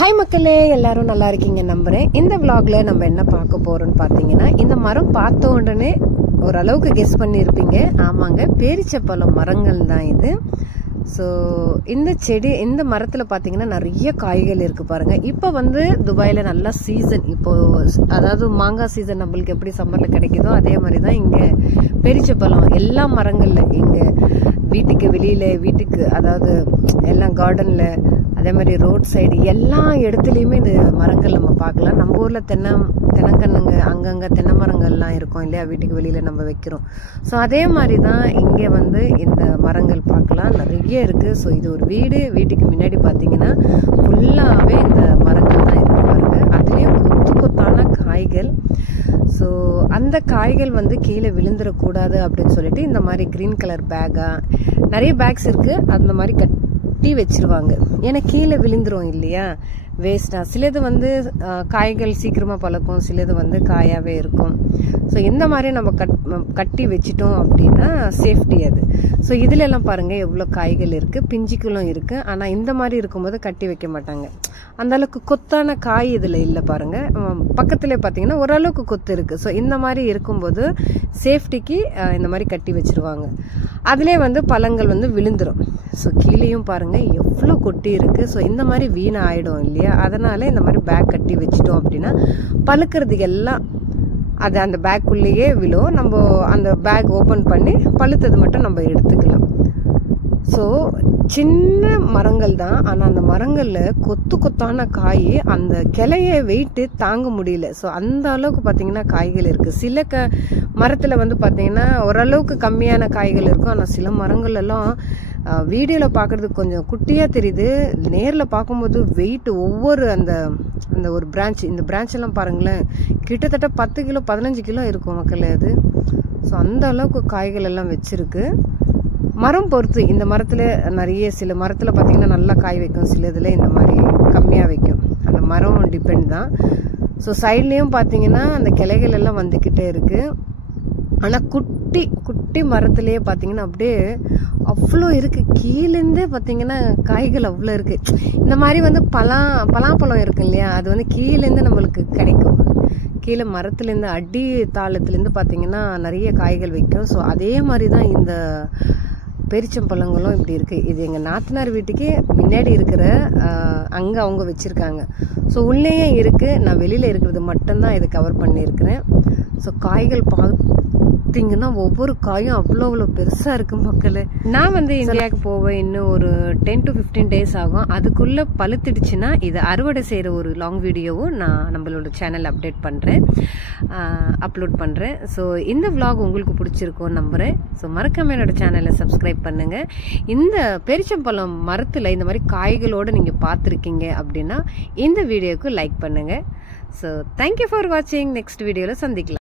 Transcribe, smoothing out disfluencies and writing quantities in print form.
Hi மக்களே, எல்லாரும் நல்லா இருக்கீங்க நம்புறேன். இந்த vlogல நம்ம என்ன பார்க்க போறோம்னு பாத்தீங்கன்னா, இந்த மரம் பார்த்த உடனே ஓரளவுக்கு கெஸ் பண்ணியிருப்பீங்க. ஆமாங்க, பேரிச்சப்பழம் மரங்கள் தான் இது. ஸோ இந்த செடி, இந்த மரத்துல பாத்தீங்கன்னா நிறைய காய்கள் இருக்கு பாருங்க. இப்போ வந்து துபாயில நல்ல சீசன். இப்போ அதாவது மாங்காய் சீசன் நம்மளுக்கு எப்படி சம்மர்ல கிடைக்குதோ அதே மாதிரி தான் இங்க பேரிச்சப்பழம் எல்லா மரங்கள்ல, இங்க வீட்டுக்கு வெளியில, வீட்டுக்கு அதாவது எல்லாம் கார்டன்ல, அதே மாதிரி ரோட் சைடு எல்லா இடத்துலையுமே இந்த மரங்கள் நம்ம பார்க்கலாம். நம்ம ஊர்ல தென்னங்கன்னுங்க அங்கங்க தென்னை மரங்கள்லாம் இருக்கும் இல்லையா, வீட்டுக்கு வெளியில நம்ம வைக்கிறோம். ஸோ அதே மாதிரி தான் இங்க வந்து இந்த மரங்கள் பார்க்கலாம், நிறைய இருக்கு. ஸோ இது ஒரு வீட்டுக்கு முன்னாடி பார்த்தீங்கன்னா ஃபுல்லாவே இந்த மரங்கள் தான் இருக்கு பாருங்க. அதுலயும் கொத்து கொத்தான காய்கள். ஸோ அந்த காய்கள் வந்து கீழே விழுந்துடக்கூடாது அப்படின்னு சொல்லிட்டு இந்த மாதிரி கிரீன் கலர் பேக்கா, நிறைய பேக்ஸ் இருக்கு, அந்த மாதிரி கட்டி வச்சிருவாங்க. ஏன்னா கீழே விழுந்துரும் இல்லையா, வேஸ்டா. சிலது வந்து காய்கள் சீக்கிரமா பழக்கும், சிலது வந்து காயாவே இருக்கும். ஸோ இந்த மாதிரி நம்ம கட்டி வச்சிட்டோம் அப்படின்னா சேஃப்டி அது. ஸோ இதுல எல்லாம் பாருங்க எவ்வளோ காய்கள் இருக்கு, பிஞ்சுக்களும் இருக்கு. ஆனா இந்த மாதிரி இருக்கும்போது கட்டி வைக்க மாட்டாங்க. அந்த அளவுக்கு கொத்தான காய் இதுல இல்ல பாருங்க. பக்கத்துல பாத்தீங்கன்னா ஓரளவுக்கு கொத்து இருக்கு. ஸோ இந்த மாதிரி இருக்கும்போது சேஃப்டிக்கு இந்த மாதிரி கட்டி வச்சிருவாங்க. அதுலேயே வந்து பழங்கள் வந்து விழுந்துரும். ஸோ கீழேயும் பாருங்க எவ்வளோ கொட்டி இருக்கு. ஸோ இந்த மாதிரி வீணா ஆயிடும் இல்லையா, அதனால இந்த மாதிரி பேக் கட்டி வச்சிட்டோம் அப்படின்னா பழுக்கிறதுக்கு எல்லாம் அது அந்த பேக்குள்ளேயே விழும். நம்ம அந்த பேக் ஓபன் பண்ணி பழுத்தது மட்டும் நம்ம எடுத்துக்கலாம். ஸோ சின்ன மரங்கள் தான், ஆனா அந்த மரங்கள்ல கொத்து கொத்தான காய், அந்த கிளைய வெயிட்டு தாங்க முடியல. ஸோ அந்த அளவுக்கு பாத்தீங்கன்னா காய்கள் இருக்கு. சில மரத்துல வந்து பாத்தீங்கன்னா ஓரளவுக்கு கம்மியான காய்கள் இருக்கும். ஆனா சில மரங்கள் எல்லாம் வீடியோல பாக்குறதுக்கு கொஞ்சம் குட்டியா தெரியுது, நேர்ல பார்க்கும்போது வெயிட் ஒவ்வொரு அந்த ஒரு பிரான்ச், இந்த பிரான்ச் எல்லாம் பாருங்களேன் கிட்டத்தட்ட 10 கிலோ 15 கிலோ இருக்கும் மக்களே அது. ஸோ அந்த அளவுக்கு காய்கள் எல்லாம் வச்சிருக்கு. மரம் பொறுத்து, இந்த மரத்துல நிறைய, சில மரத்துல பாத்தீங்கன்னா நல்லா காய் வைக்கும், சில இதுல இந்த மாதிரி கம்மியா வைக்கும். அந்த மரம் டிபெண்ட் தான். ஸோ சைட்லயும் பாத்தீங்கன்னா அந்த கிளைகள் எல்லாம் வந்துகிட்டே இருக்கு. ஆனா குட்டி குட்டி மரத்திலேயே பாத்தீங்கன்னா அப்படியே அவ்வளோ இருக்கு. கீழேருந்தே பாத்தீங்கன்னா காய்கள் அவ்வளோ இருக்கு. இந்த மாதிரி வந்து பலாப்பழம் இருக்கு இல்லையா, அது வந்து கீழேருந்து நம்மளுக்கு கிடைக்கும். கீழே மரத்துலேருந்து அடி தாளத்துலேருந்து பாத்தீங்கன்னா நிறைய காய்கள் வைக்கும். ஸோ அதே மாதிரி தான் இந்த பேரிச்சம்பழங்களும் இப்படி இருக்கு. இது எங்க நாத்தனார் வீட்டுக்கு முன்னாடி இருக்கிற அங்க அவங்க வச்சிருக்காங்க. ஸோ உள்ளேயே இருக்கு, நான் வெளியில இருக்கிறது மட்டும்தான் இதை கவர் பண்ணியிருக்கிறேன். ஸோ காய்கள் பார்த்தீங்கன்னா ஒவ்வொரு காயும் அவ்வளோ பெருசா இருக்கு மக்களே. நான் வந்து இந்தியாவுக்கு போவேன், இன்னும் ஒரு 10 to 15 days ஆகும். அதுக்குள்ள பழுத்திடுச்சுன்னா இதை அறுவடை செய்யற ஒரு லாங் வீடியோவும் நான் நம்மளோட சேனல் அப்லோட் பண்றேன். ஸோ இந்த vlog உங்களுக்கு பிடிச்சிருக்கும் நம்புறேன். ஸோ மறக்காம என்னோட சேனலை சப்ஸ்கிரைப் பண்ணுங்க. இந்த பேரிச்சம்பழம் மரத்துல இந்த மாதிரி காய்களோட நீங்க பார்த்துருக்கீங்க அப்படின்னா இந்த வீடியோக்கு லைக் பண்ணுங்க. ஸோ தேங்க்யூ ஃபார் வாட்சிங். நெக்ஸ்ட் வீடியோல சந்திக்கலாம்.